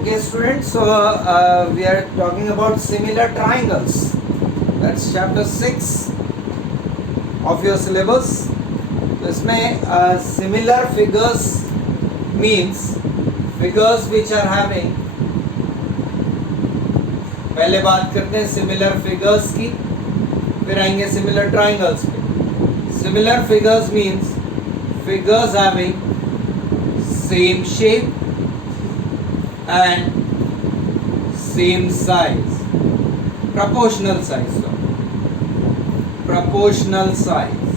Okay, students, so we are talking about similar triangles. That's chapter 6 of your syllabus. तो इसमें similar figures means figures which are having, पहले बात करते हैं similar figures की, फिर आएंगे similar triangles पे. Similar figures means figures having same shape and same size, proportional size, proportional size.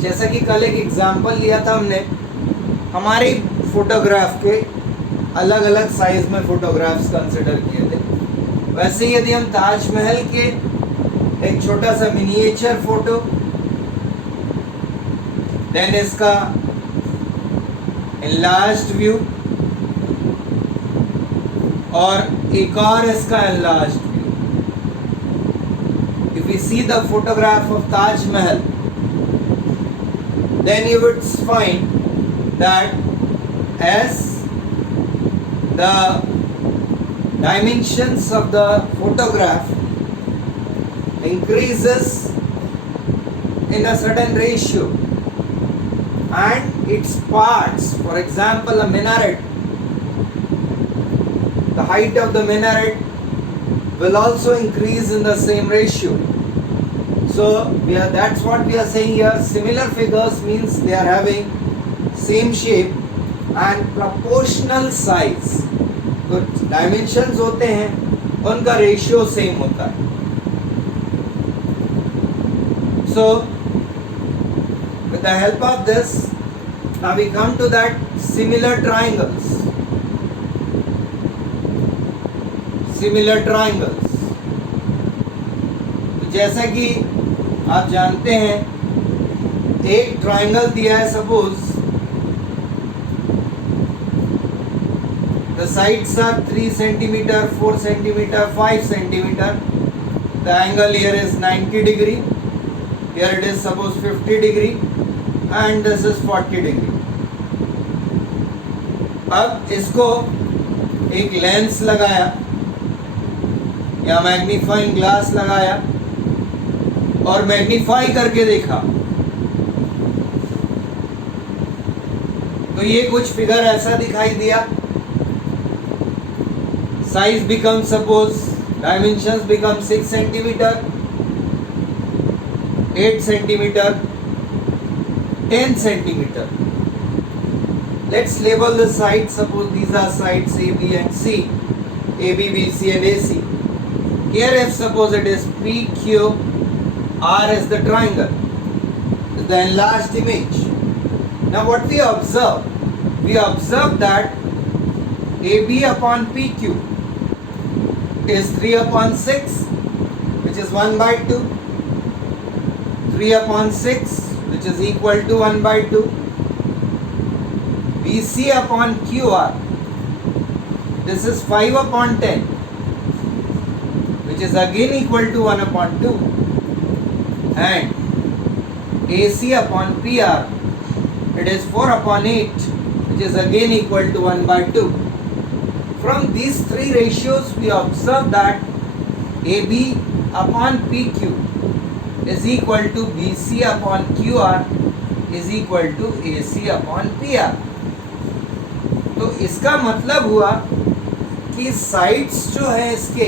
जैसा कि कल एक एग्जाम्पल लिया था हमने, हमारे फोटोग्राफ के अलग अलग साइज में फोटोग्राफ्स कंसिडर किए थे. वैसे ही यदि हम ताजमहल के एक छोटा सा मिनिएचर फोटो, देन इसका enlarged व्यू और एक और इसका enlarged view. If we see the photograph of Taj Mahal, then you would find that as the dimensions of the photograph increases in a certain ratio, and its parts, for example a minaret, the height of the minaret will also increase in the same ratio. So that's what we are saying here. Similar figures means they are having same shape and proportional size. तो dimensions होते हैं, उनका ratio same होता है. So with the help of this, now we come to that similar triangles. Similar triangles. तो जैसा कि आप जानते हैं, एक ट्राइंगल दिया है. Suppose the sides are 3 centimeter, 4 centimeter, 5 centimeter. The angle here is 90 degree. Here it is suppose 50 degree. And this is 40 degree. अब इसको एक लेंस लगाया या मैग्नीफाइंग ग्लास लगाया और मैग्नीफाई करके देखा, तो ये कुछ फिगर ऐसा दिखाई दिया. Size become suppose dimensions become 6 centimetre, 8 centimetre, 10 centimeter. Let's label the sides. Suppose these are sides A, B and C, AB, BC and AC. Here if suppose it is PQ, R is the triangle, is the enlarged image. Now what we observe? We observe that AB upon PQ is 3 upon 6, which is 1 by 2. 3 upon 6, which is equal to 1 by 2. BC upon QR, this is 5 upon 10, which is again equal to 1 upon 2. And AC upon PR, it is 4 upon 8, which is again equal to 1 by 2. From these three ratios, we observe that AB upon PQ is equal to BC upon QR is equal to AC upon PR. तो इसका मतलब हुआ कि sides जो है इसके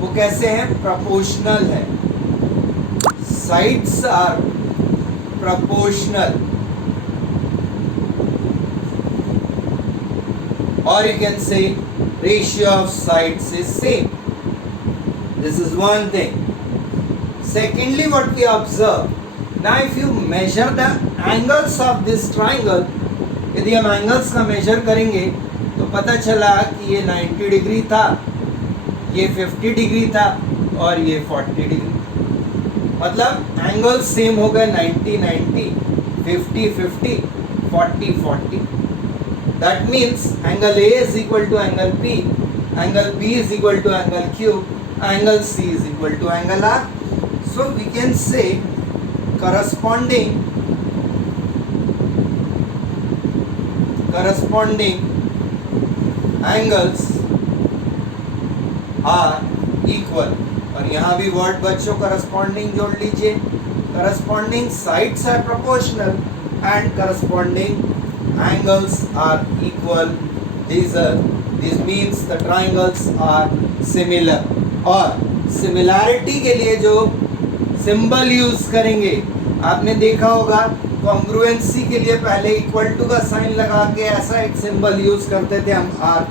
वो कैसे हैं? प्रोपोर्शनल है. Sides are proportional, or you can say ratio of sides is same. This is one thing. Secondly, what we observe, now if you measure the angles of this triangle, यदि हम angles का measure करेंगे तो पता चला कि ये 90 degree था, ये 50 डिग्री था और ये 40 डिग्री. मतलब एंगल सेम हो गए 90 90, 50 50, 40 40. That means angle A is equal to angle P, angle B is equal to angle Q, angle C is equal to angle R. So we can say corresponding corresponding angles are equal. और यहाँ भी word बच्चों corresponding जोड़ लीजिए. Corresponding sides are proportional and corresponding angles are equal. This means the triangles are similar. और similarity के लिए जो सिंबल यूज करेंगे, आपने देखा होगा कॉन्ग्रुएंसी के लिए पहले इक्वल टू का साइन लगा के ऐसा एक सिंबल यूज करते थे हम आर.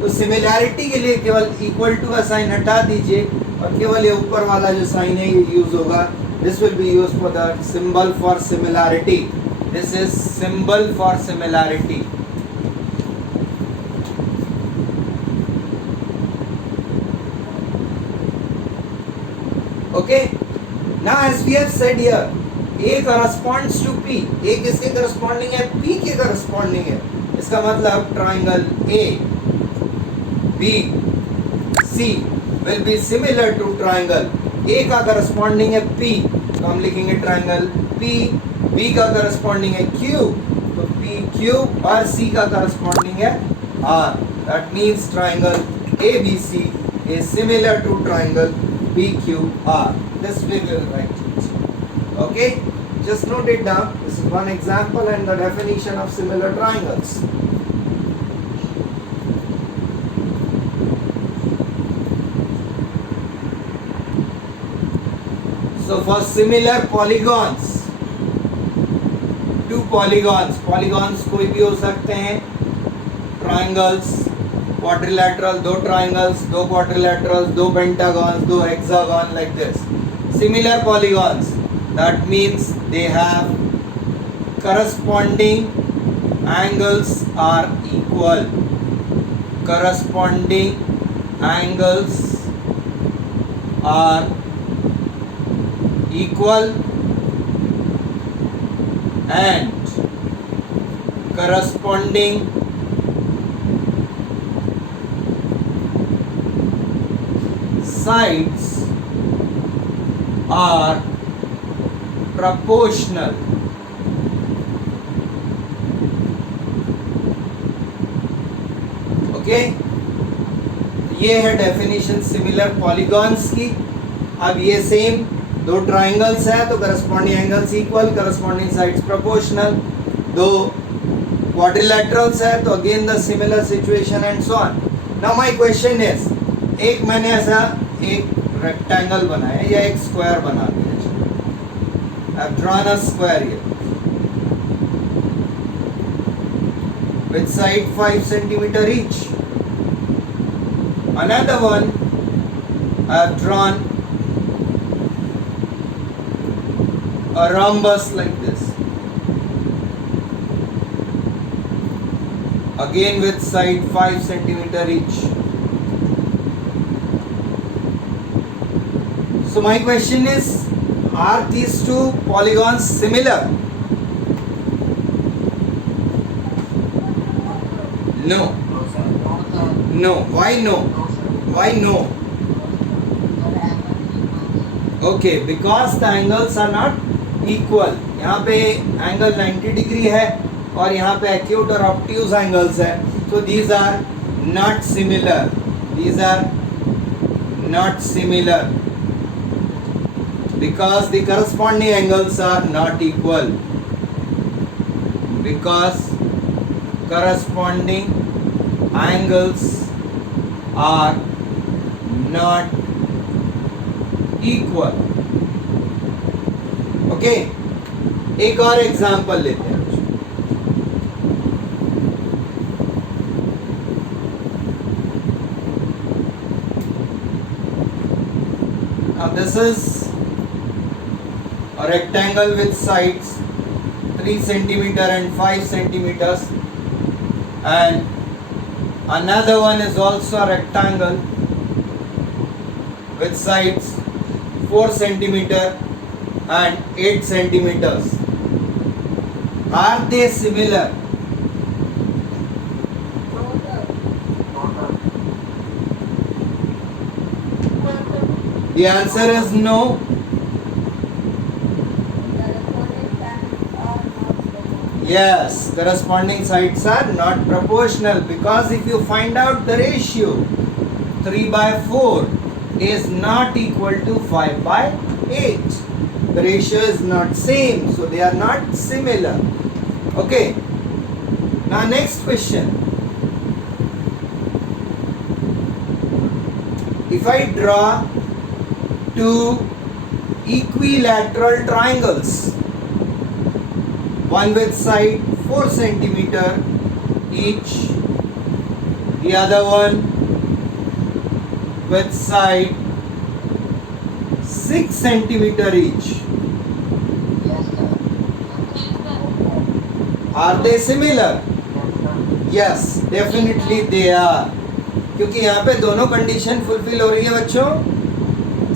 तो सिमिलैरिटी के लिए केवल इक्वल टू का साइन हटा दीजिए और केवल ये ऊपर वाला जो साइन है ये यूज होगा. This will be used for the symbol for similarity. This is symbol for similarity. Okay. Now as we have said here, A corresponds to P. A किसके corresponding है? P के corresponding है. इसका मतलब triangle A, B, C will be similar to triangle. A का corresponding है P, तो हम लिखेंगे triangle P. B का corresponding है Q, तो PQ. और C का corresponding है R. That means triangle ABC is similar to triangle PQR. This we will write it. Okay, just note it down. This is one example and the definition of similar triangles. So for similar polygons, two polygons कोई भी हो सकते हैं. Triangles, quadrilateral, दो triangles, दो quadrilaterals, दो pentagons, दो hexagon, like this. Similar polygons, that means they have corresponding angles are equal. Corresponding angles are equal and corresponding sides are proportional. Okay, ये है डेफिनेशन सिमिलर पॉलीगॉन्स की. अब ये same दो ट्राइंगल्स है तो corresponding angles equal, corresponding sides proportional. दो quadrilaterals है तो again the similar situation and so on. Now my question is, एक मैंने ऐसा एक रेक्टेंगल बनाया या एक स्क्वायर बना दिया. I've drawn a square here with side 5 centimeter each. Another one I've drawn a rhombus like this, again with side 5 centimeter each. So my question is, are these two polygons similar? No. No. Why no? Why no? Okay, because the angles are not equal. यहाँ पे angle 90 degree है और यहाँ पे acute और obtuse angles है. So these are not similar. These are not similar. Because the corresponding angles are not equal. Because corresponding angles are not equal. Okay, एक और एग्जांपल लेते हैं. Now this is a rectangle with sides 3 centimeter and 5 centimeters, and another one is also a rectangle with sides 4 centimeter and 8 centimeters. Are they similar? The answer is no. Yes, corresponding sides are not proportional, because if you find out the ratio, 3 by 4 is not equal to 5 by 8. The ratio is not same, so they are not similar. Okay, now next question. If I draw two equilateral triangles, one with side 4 centimeter each, the other one with side 6 centimeter each, are they similar? Yes, definitely they are. क्योंकि यहाँ पे दोनों condition fulfil हो रही है बच्चों,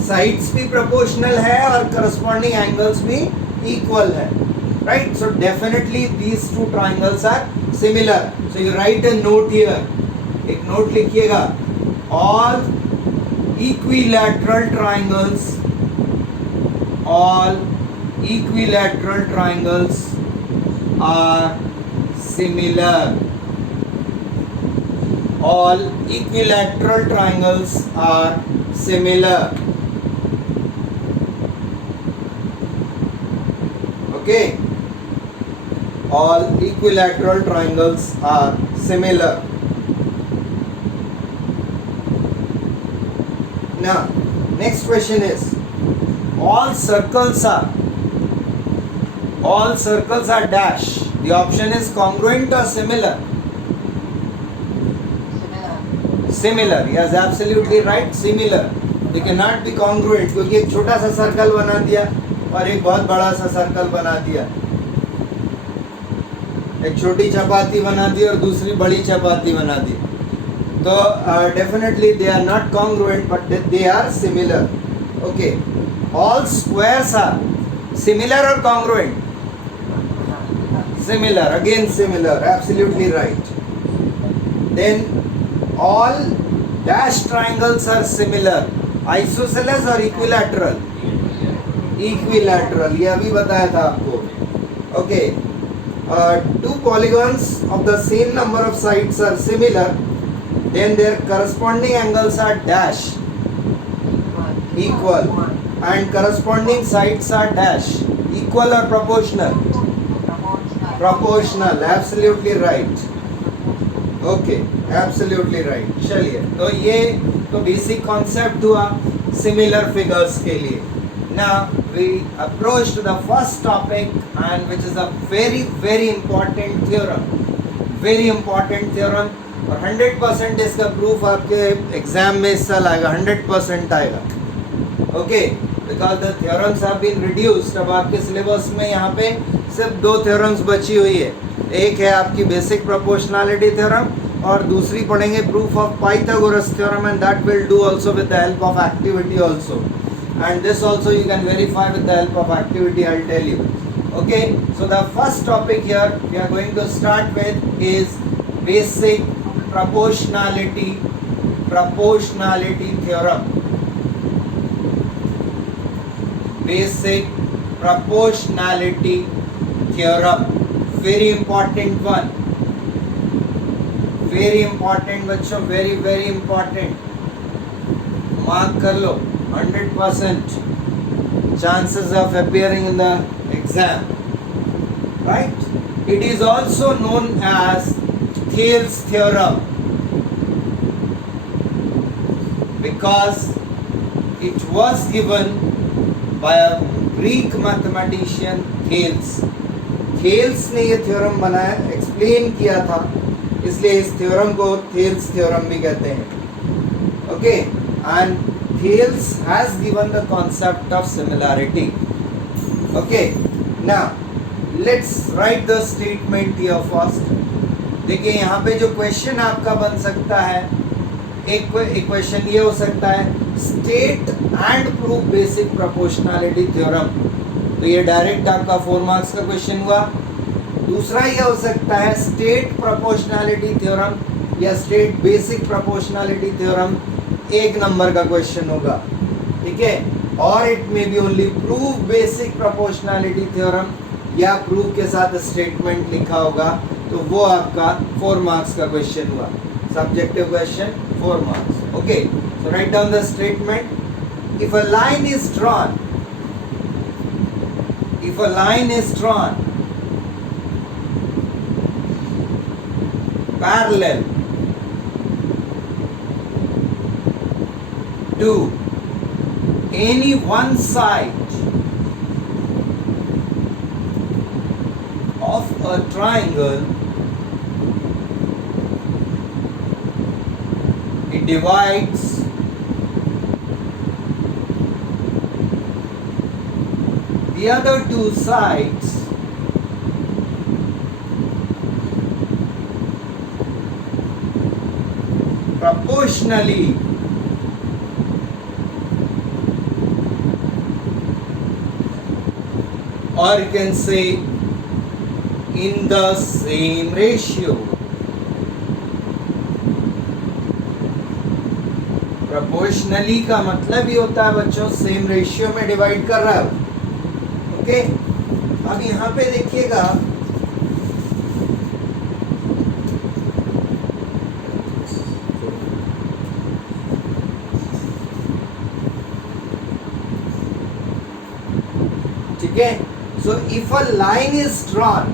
sides भी proportional है और करस्पॉन्डिंग एंगल्स भी इक्वल है, right? So definitely these two triangles are similar. So you write a note here, एक नोट लिखिएगा, all equilateral triangles are similar. All equilateral triangles are similar. Okay, all equilateral triangles are similar. Now next question is, all circles are dash. The option is congruent or similar. Similar, yes, absolutely right, similar. They cannot be congruent, क्योंकि एक छोटा सा circle बना दिया और एक बहुत बड़ा सा सर्कल बना दिया, एक छोटी चपाती बना दी और दूसरी बड़ी चपाती बना दी, तो definitely they are not congruent, but they are similar. Okay, all squares are similar or congruent? Similar, again similar, absolutely right. Then all dash triangles are similar. Isosceles or equilateral? Equilateral, ये अभी बताया था आपको. Okay, two polygons of the same number of sides are similar, then their corresponding angles are dash equal, and corresponding sides are dash equal or proportional? Proportional, absolutely right. Okay, absolutely right. चलिए, तो ये तो basic concept हुआ similar figures के लिए. Now we approach to the first topic, and which is a very very important theorem. Very important theorem, और 100% इसका proof आपके एग्जाम में इस साल आएगा, 100% आएगा. Okay, because the theorems have been reduced. अब आपके सिलेबस में यहाँ पे सिर्फ 2 थ्योरम्स बची हुई है. एक है आपकी बेसिक प्रोपोर्शनैलिटी थ्योरम, और दूसरी पढ़ेंगे proof of Pythagoras theorem, and that will do also with the help of activity also, and this also you can verify with the help of activity. I will tell you. Okay, so the first topic here we are going to start with is basic proportionality theorem. Basic proportionality theorem, very important one, very important बच्चों, very very important. Mark कर लो, 100% chances of appearing in the exam, right? It is also known as Thales theorem, because it was given by a Greek mathematician Thales. Thales ने ये theorem बनाया, explain किया था, इसलिए इस theorem को Thales theorem भी कहते हैं. Okay, and Thales has given the concept of similarity. Okay, now let's write the statement here first. देखिए यहाँ पे जो क्वेश्चन आपका बन सकता है, एक क्वेश्चन ये हो सकता है, state and prove basic proportionality theorem. तो ये डायरेक्ट आपका 4 मार्क्स का क्वेश्चन हुआ. दूसरा ये हो सकता है, स्टेट प्रोपोर्शनैलिटी थ्योरम या state basic proportionality theorem, 1 number का क्वेश्चन होगा, ठीक है. और it may be only prove basic proportionality theorem, या प्रूफ के साथ स्टेटमेंट लिखा होगा, तो वो आपका 4 मार्क्स का क्वेश्चन हुआ, subjective question 4 marks. Okay, so write down the statement. If a line is drawn, if a line is drawn parallel to any one side of a triangle, it divides the other two sides proportionally or you can say in the same ratio. Proportionally का मतलब ये होता है बच्चों same ratio में divide कर रहा है। ओके, अब यहाँ पे देखिएगा ठीक है। So if a line is drawn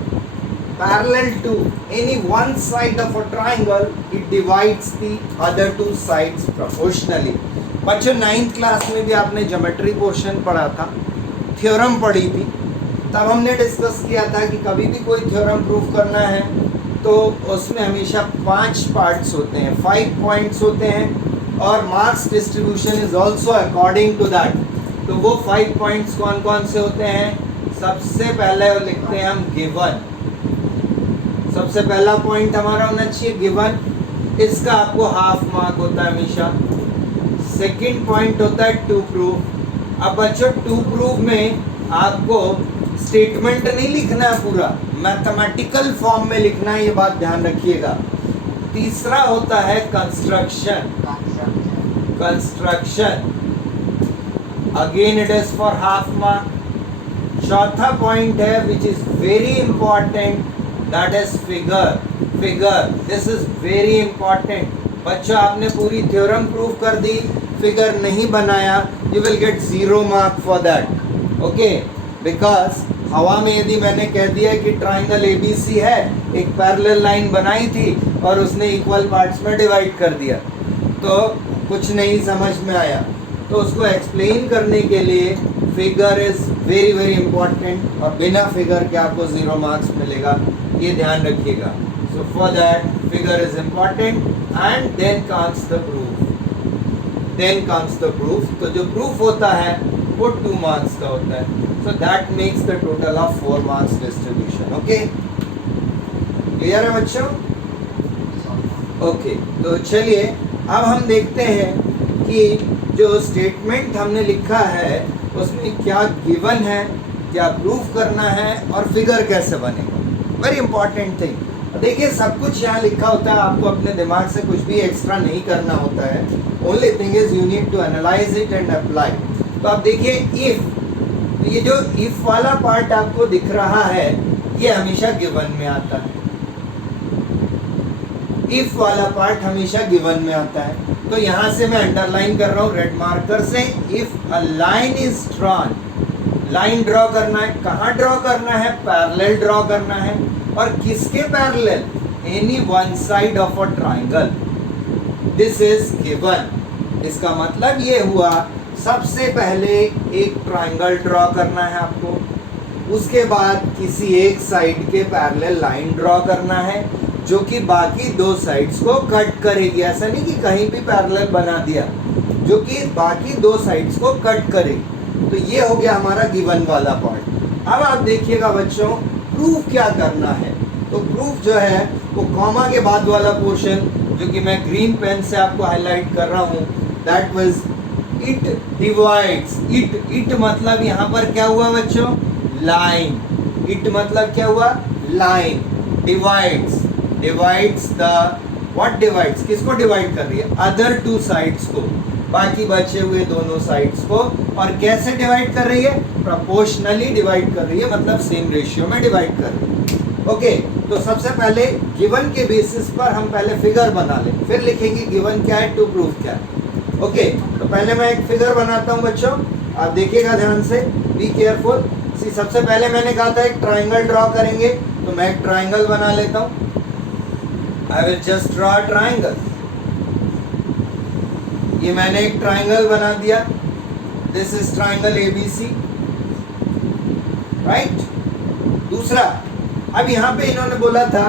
parallel to any one side of a triangle, it divides the other two sides proportionally. बच्चों 9th क्लास में भी आपने ज्योमेट्री पोर्शन पढ़ा था, थ्योरम पढ़ी थी, तब हमने डिस्कस किया था कि कभी भी कोई थ्योरम प्रूव करना है तो उसमें हमेशा 5 पार्ट्स होते हैं, 5 पॉइंट्स होते हैं, और marks distribution is also according to that. तो वो 5 पॉइंट्स कौन कौन से होते हैं? सबसे पहले वो लिखते हैं हम गिवन। सबसे पहला पॉइंट हमारा होना चाहिए गिवन, इसका आपको हाफ मार्क होता है हमेशा। सेकंड पॉइंट होता है टू प्रूव। अब बच्चों टू प्रूव में आपको स्टेटमेंट नहीं लिखना है, पूरा मैथमेटिकल फॉर्म में लिखना है, ये बात ध्यान रखिएगा। तीसरा होता है construction. Construction again it is for half mark. चौथा पॉइंट है which is very important, that is figure. Figure this is very important. बच्चों आपने पूरी थ्योरम प्रूव कर दी, फिगर नहीं बनाया, you will get 0 mark for that. Okay, because हवा में यदि मैंने कह दिया कि ट्राइंगल ABC है, एक पैरेलल लाइन बनाई थी और उसने इक्वल पार्ट्स में डिवाइड कर दिया, तो कुछ नहीं समझ में आया। तो उसको एक्सप्लेन करने के लिए figure is very very important, और बिना फिगर के आपको 0 मार्क्स मिलेगा, ये ध्यान रखिएगा। So for that figure is important and then comes the proof. Then comes the proof. तो जो प्रूफ होता है वो 2 मार्क्स का होता है। So that makes the total of 4 marks distribution. Okay, clear है बच्चों? ओके, तो चलिए अब हम देखते हैं कि जो स्टेटमेंट हमने लिखा है उसमें क्या गिवन है, क्या प्रूफ करना है, और फिगर कैसे बनेगा। Very important thing. देखिए सब कुछ यहाँ लिखा होता है, आपको अपने दिमाग से कुछ भी एक्स्ट्रा नहीं करना होता है। Only thing is you need to analyse it and apply. तो आप देखिए इफ, तो ये जो इफ वाला पार्ट आपको दिख रहा है ये हमेशा गिवन में आता है। इफ वाला पार्ट हमेशा गिवन में आता है। तो यहाँ से मैं अंडरलाइन कर रहा हूँ रेड मार्कर से, if a line is drawn. Line draw करना है, कहाँ ड्रॉ करना है? पैरेलल ड्रॉ करना है, और किसके parallel? Any one side of a triangle. This is given. इसका मतलब ये हुआ सबसे पहले एक ट्राइंगल ड्रॉ करना है आपको, उसके बाद किसी एक साइड के पैरेलल लाइन ड्रॉ करना है जो कि बाकी 2 साइड्स को कट करेगी। ऐसा नहीं कि कहीं भी पैरेलल बना दिया, जो कि बाकी 2 साइड्स को कट करेगी। तो ये हो गया हमारा गिवन वाला पार्ट। अब आप देखिएगा बच्चों प्रूफ क्या करना है। तो प्रूफ जो है वो कॉमा के बाद वाला पोर्शन, जो कि मैं ग्रीन पेन से आपको हाईलाइट कर रहा हूँ, that was it divides. It मतलब यहाँ पर क्या हुआ बच्चों? लाइन। इट मतलब क्या हुआ? Line. Divides the, what divides? किसको डिवाइड कर रही है? अदर 2 साइड्स को। बाकी बचे हुए दोनों साइड्स को। और कैसे डिवाइड कर रही है? प्रोपोर्शनली डिवाइड कर रही है, मतलब सेम रेशियो में डिवाइड कर रही है। ओके, तो सबसे पहले गिवन के बेसिस पर हम पहले फिगर बना लें, फिर लिखेंगे गिवन क्या है, टू प्रूफ क्या है। ओके, तो पहले मैं एक फिगर बनाता हूं बच्चों, आप देखिएगा ध्यान से, बी केयरफुल। सी, सबसे पहले मैंने कहा था एक ट्राइंगल ड्रॉ करेंगे, तो मैं एक ट्राइंगल बना लेता हूं। I will just draw a triangle. ये मैंने एक ट्राइंगल बना दिया, this is triangle ABC, right. दूसरा, अब यहाँ पे इन्होंने बोला था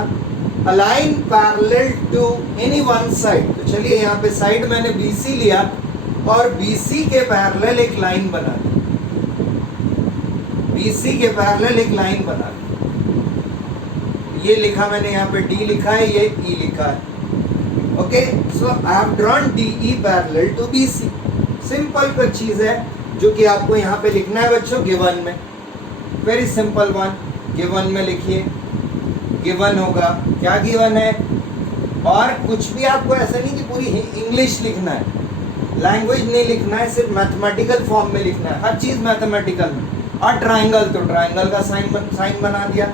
a line parallel to any one side, तो चलिए यहाँ पे साइड मैंने बीसी लिया और बीसी के पैरेलल एक लाइन बना दी, बीसी के पैरेलल एक लाइन बना दी। ये लिखा मैंने, यहाँ पे डी लिखा है, ये ई लिखा है। Okay, so I have drawn DE parallel to BC. Simple कुछ चीज है जो कि आपको यहाँ पे लिखना है बच्चों गिवन में, वेरी सिंपल वन। गिवन में लिखिए, गिवन होगा क्या, गिवन है, और कुछ भी आपको ऐसा नहीं कि पूरी इंग्लिश लिखना है, लैंग्वेज नहीं लिखना है, सिर्फ मैथमेटिकल फॉर्म में लिखना है, हर चीज मैथमेटिकल में। और ट्राइंगल, तो ट्राइंगल का साइन बना दिया।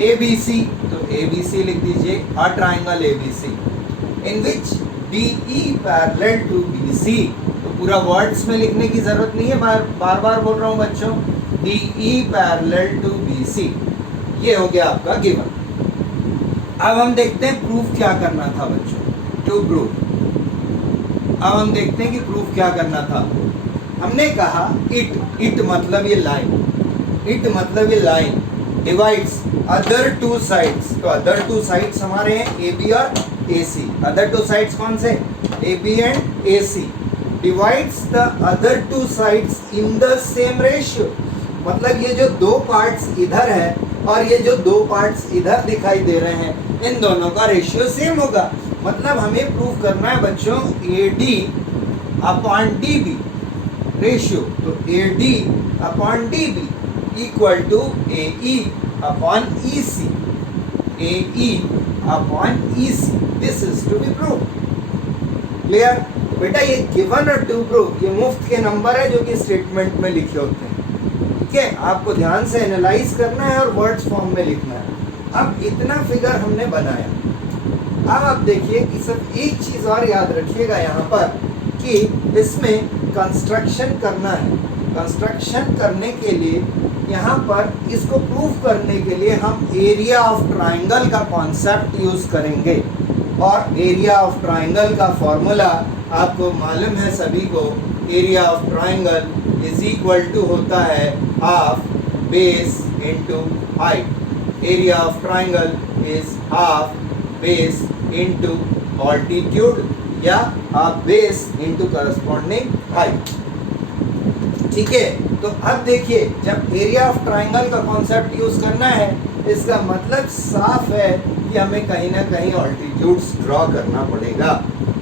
ए बी सी, तो ए बी सी लिख दीजिए, और triangle A B C in which D E parallel to B C. तो पूरा वर्ड्स में लिखने की जरूरत नहीं है, बार बार बोल रहा हूँ बच्चों, D E parallel to B C. ये हो गया आपका गिवन। अब हम देखते हैं प्रूफ क्या करना था बच्चों, टू प्रूफ। अब हम देखते हैं कि प्रूफ क्या करना था। हमने कहा इट मतलब ये लाइन, इट मतलब ये line divides other two sides. तो अदर टू साइड्स हमारे हैं ए बी और A C. Other two sides कौन से? A B and A C. Divides the other two sides in the same ratio, मतलब ये जो दो पार्ट्स इधर है और ये जो दो पार्ट्स इधर दिखाई दे रहे हैं, इन दोनों का रेशियो सेम होगा। मतलब हमें प्रूव करना है बच्चों A D upon D B ratio. तो A D upon D B equal to A E upon E C, A E upon E C. This is to be prove. Clear बेटा? ये given और to prove ये मुफ्त के number है जो कि स्टेटमेंट में लिखे होते हैं, ठीक है? आपको ध्यान से एनालाइज करना है और वर्ड्स फॉर्म में लिखना है। अब इतना फिगर हमने बनाया, अब आप देखिए कि सिर्फ एक चीज और याद रखिएगा यहाँ पर कि इसमें कंस्ट्रक्शन करना है। कंस्ट्रक्शन करने के लिए यहाँ पर इसको प्रूव करने के लिए हम एरिया ऑफ ट्राइंगल का कॉन्सेप्ट यूज करेंगे। और एरिया ऑफ ट्राइंगल का फॉर्मूला आपको मालूम है सभी को, area of triangle is equal to होता है half base into height. Area of triangle is half base into altitude या half base into corresponding height, ठीक है? तो अब देखिए, जब एरिया ऑफ ट्राइंगल का कॉन्सेप्ट यूज करना है, इसका मतलब साफ है कि हमें कहीं ना कहीं ऑल्टीट्यूड्स ड्रॉ करना पड़ेगा।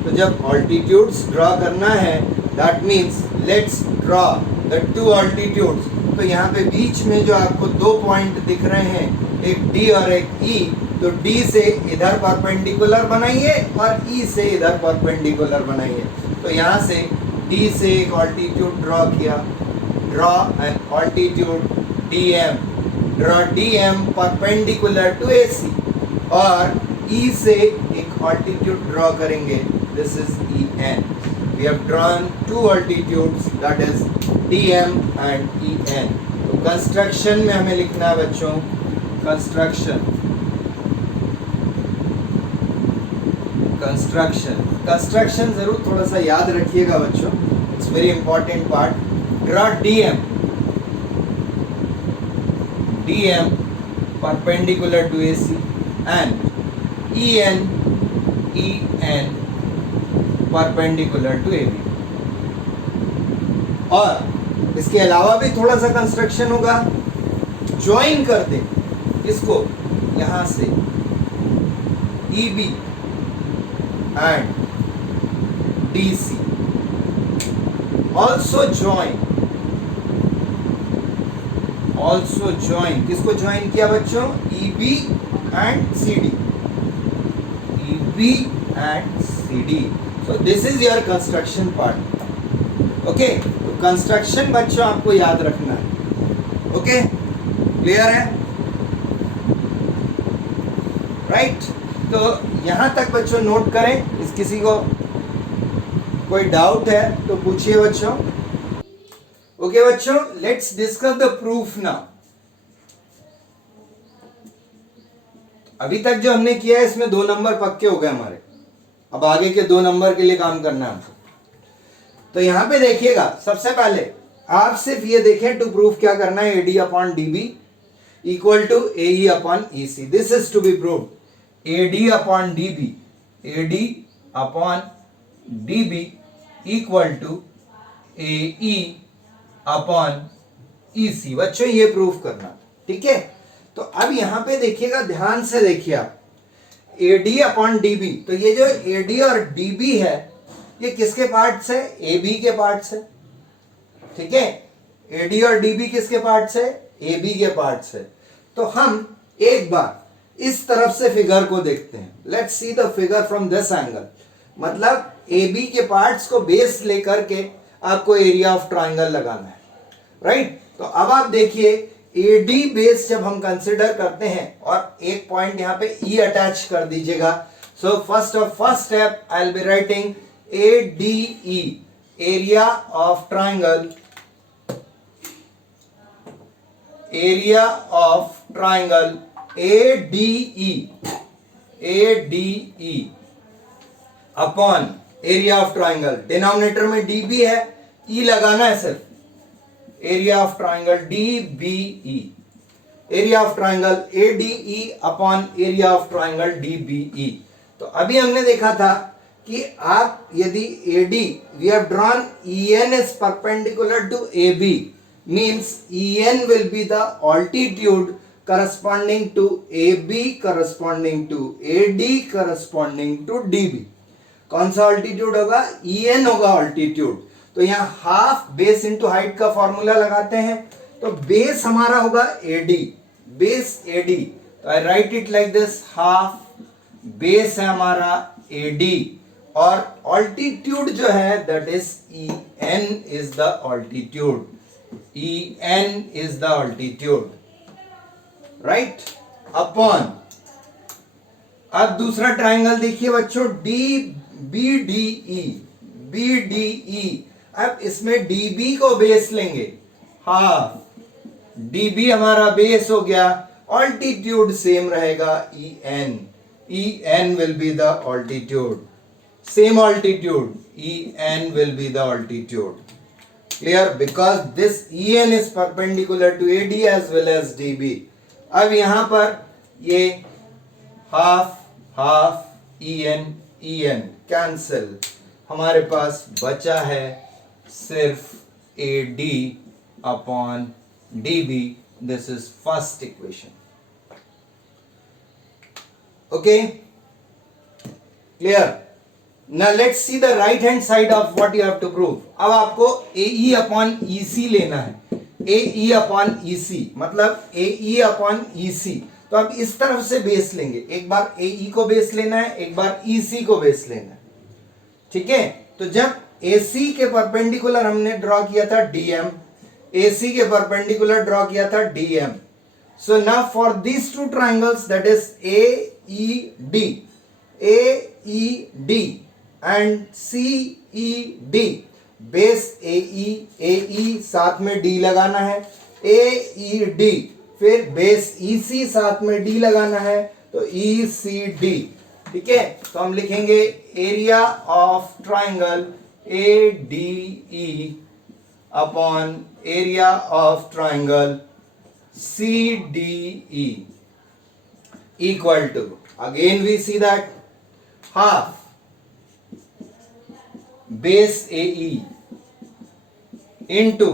तो जब ऑल्टीट्यूड्स ड्रॉ करना है, that means let's draw the two altitudes. तो यहाँ पे बीच में जो आपको दो पॉइंट दिख रहे हैं, एक डी और एक ई, तो डी से इधर परपेंडिकुलर बनाइए और ई से इधर परपेंडिकुलर बनाइए। तो यहाँ से डी से एक ऑल्टीट्यूड ड्रॉ किया, draw an altitude D M, draw D M perpendicular to A C, और ई से एक ऑल्टीट्यूड ड्रॉ करेंगे, this is E N. We have drawn two altitudes, that is D M and E N. तो construction में हमें लिखना है बच्चों, कंस्ट्रक्शन कंस्ट्रक्शन जरूर थोड़ा सा याद रखिएगा बच्चों, it's very important part. Draw DM perpendicular to AC and EN perpendicular to AB। और इसके अलावा भी थोड़ा सा कंस्ट्रक्शन होगा, ज्वाइन कर दे इसको यहाँ से EB and DC, also join किसको ज्वाइन किया बच्चों? EB and CD, EB and CD। So this is your construction part। Okay, तो कंस्ट्रक्शन बच्चों आपको याद रखना है। ओके, क्लियर है? राइट, तो यहां तक बच्चों नोट करें। इस किसी को कोई डाउट है तो पूछिए बच्चों। ओके बच्चों, let's discuss the proof now. अभी तक जो हमने किया है इसमें 2 नंबर पक्के हो गए हमारे। अब आगे के 2 नंबर के लिए काम करना है हमको। तो यहां पे देखिएगा, सबसे पहले आप सिर्फ ये देखें टू प्रूफ क्या करना है, AD upon DB equal to AE upon EC। This is to be proved, AD upon DB, AD upon DB equal to AE upon EC। बच्चों ये प्रूफ करना, ठीक है? तो अब यहां पे देखिएगा, ध्यान से देखिए आप, AD अपॉन DB, तो ये जो AD और DB है ये किसके पार्ट्स है? AB के पार्ट्स है, ठीक है? AD और DB किसके पार्ट्स है? AB के पार्ट्स है। तो हम एक बार इस तरफ से फिगर को देखते हैं। Let's see the figure from this angle. मतलब AB के पार्ट्स को बेस लेकर के आपको एरिया ऑफ ट्राइंगल लगाना है, राइट? तो अब आप देखिए, AD बेस जब हम कंसिडर करते हैं, और एक पॉइंट यहां पे E अटैच कर दीजिएगा। So first step I will be writing ADE, area of triangle, area of triangle ADE upon area of triangle. Denominator में DB है, E लगाना है सिर्फ, area of triangle DBE, area of triangle ADE upon area of triangle DBE। तो अभी हमने देखा था कि आप यदि AD, we have drawn EN is perpendicular to AB, means EN will be the altitude corresponding to AB corresponding to AD corresponding to DB। कौन सा ऑल्टीट्यूड होगा? EN होगा ऑल्टीट्यूड। तो यहां हाफ बेस इंटू हाइट का formula लगाते हैं, तो बेस हमारा होगा AD, बेस AD। तो I write it like this, half base है हमारा AD, और ऑल्टीट्यूड जो है that is EN is the altitude, EN is the altitude, right? Upon, अब दूसरा ट्राइंगल देखिए बच्चों, BDE। अब इसमें DB को बेस लेंगे, हाफ DB हमारा बेस हो गया, ऑल्टीट्यूड सेम रहेगा EN will be the altitude, same altitude, EN will be the altitude, clear? Because this EN is perpendicular to AD as well as DB। अब यहां पर ये हाफ EN कैंसिल, हमारे पास बचा है सिर्फ AD upon DB। This is first equation. Okay, clear? Now let's see the right hand side of what you have to prove। अब आपको AE upon EC लेना है, AE upon EC मतलब AE upon EC। तो अब इस तरफ से बेस लेंगे, एक बार AE को बेस लेना है, एक बार EC को बेस लेना है, ठीक है? तो जब AC के परपेंडिकुलर हमने ड्रॉ किया था DM, AC के परपेंडिकुलर ड्रॉ किया था DM। So now for these two triangles, that is AED and CED, base AE साथ में D लगाना है, AED, फिर बेस EC साथ में D लगाना है, तो ECD, ठीक है? तो हम लिखेंगे area of triangle ADE upon area of triangle CDE equal to, again we see that, half base AE into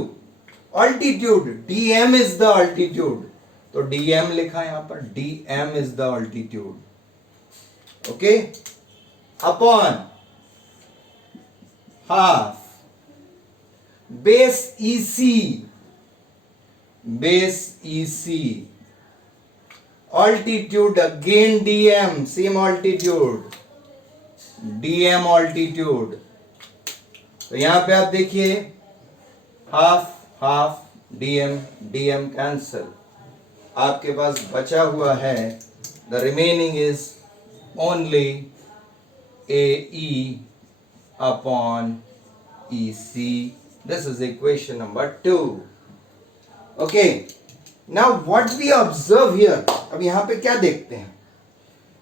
altitude, DM is the altitude, तो DM लिखा यहां पर, DM is the altitude, okay, upon half base EC, altitude again DM, same altitude, DM altitude। तो यहां पे आप देखिए half half, DM DM cancel, आपके पास बचा हुआ है the remaining is only A E upon E C. This is equation number 2. Okay, now what we observe here. अब यहां पे क्या देखते हैं,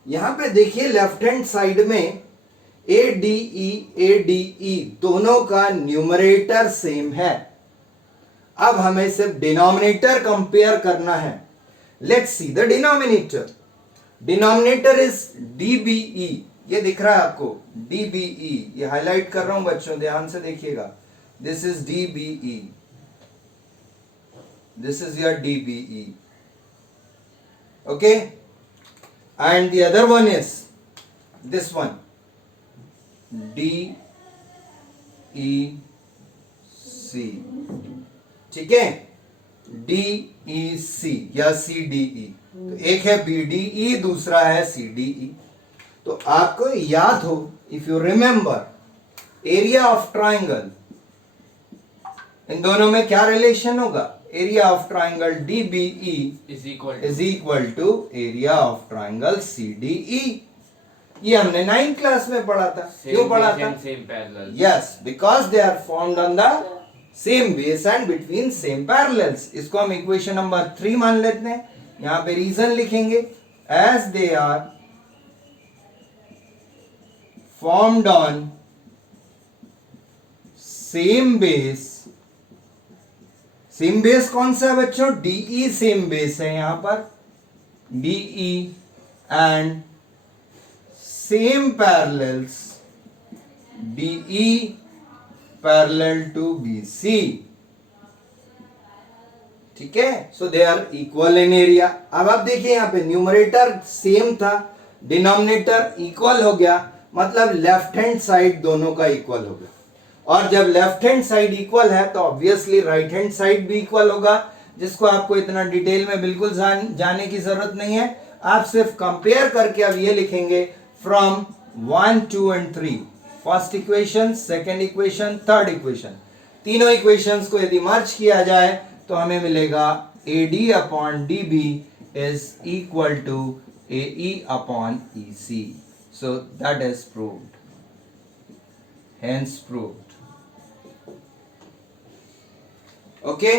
यहां पे देखिए लेफ्ट हैंड साइड में ADE दोनों का न्यूमरेटर सेम है. अब हमें सिर्फ डिनोमिनेटर कंपेयर करना है. Let's see the denominator. Denominator is DBE. ये दिख रहा है आपको DBE, ये हाईलाइट कर रहा हूं बच्चों, ध्यान से देखिएगा. This is DBE, this is your DBE. Okay, and the other one is this one, DEC. ठीक है, DEC या CDE. तो एक है BDE, दूसरा है CDE. तो आपको याद हो, if you remember area of triangle, इन दोनों में क्या रिलेशन होगा? Area of triangle DBE is equal to area of triangle CDE. ये हमने 9th क्लास में पढ़ा था. क्यों पढ़ा था? Yes, because they are formed on the same base and between same parallels. इसको हम इक्वेशन नंबर 3 मान लेते हैं. यहां पे रीजन लिखेंगे, as they are formed on same base. Same base कौन सा है बच्चों? DE सेम बेस है यहां पर, DE and same parallels, DE parallel to BC. ठीक है, so they are equal in area. अब आप देखिए यहां पे न्यूमरेटर सेम था, डिनोमिनेटर इक्वल हो गया, मतलब लेफ्ट हैंड साइड दोनों का इक्वल हो गया. और जब लेफ्ट हैंड साइड इक्वल है तो ऑब्वियसली राइट हैंड साइड भी इक्वल होगा, जिसको आपको इतना डिटेल में बिल्कुल जाने की जरूरत नहीं है. आप सिर्फ कंपेयर करके अब ये लिखेंगे from 1, 2 and 3. First equation, second equation, third equation. तीनों इक्वेशंस को यदि मर्ज किया जाए तो हमें मिलेगा AD upon DB is equal to AE upon EC. So that is proved, hence proved. Okay.